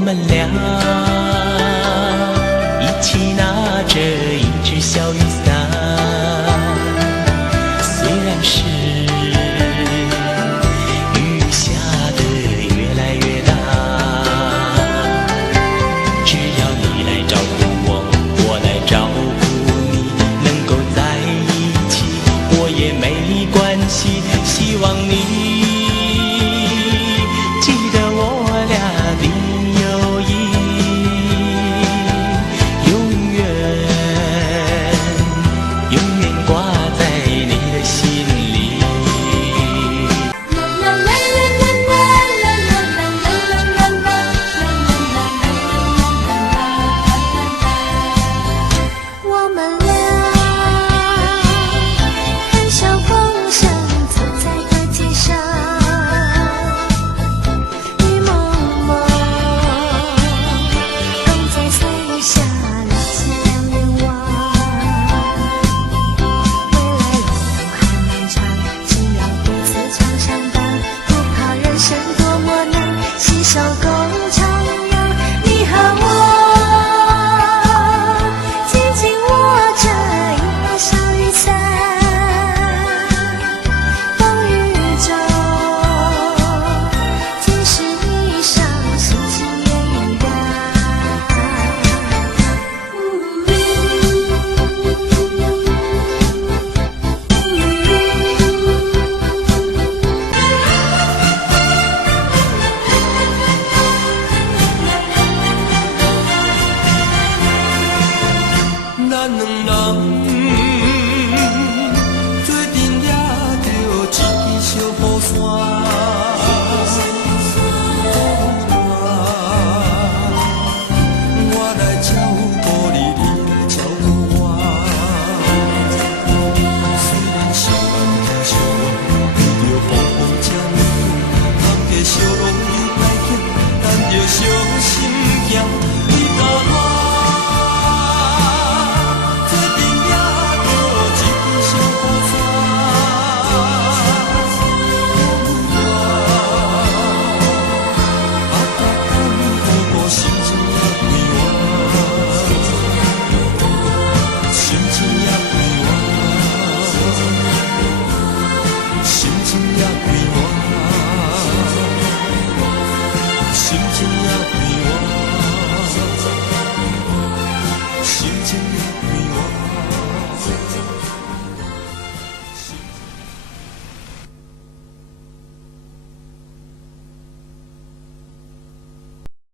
们俩一起拿着一只小雨伞，虽然是雨下得越来越大，只要你来照顾我，我来照顾你，能够在一起我也没关系。希望你记得我俩的友谊，永远挂在你的心里。我们俩谈笑风生，走在大街上，雨蒙蒙，风在吹下，那些两愿望。未来路还漫长，只要彼此常相伴，不怕人生多么难，携手共徜徉。你和我紧紧握着一把小雨伞，风雨中即使迷上，心情也依然。咱两人做阵抓着一支小雨伞，我来照顾你，你来照顾我。虽然相爱相爱，为着风风这呢远，人家相拢又歹行，咱着小心行。你甲我。心情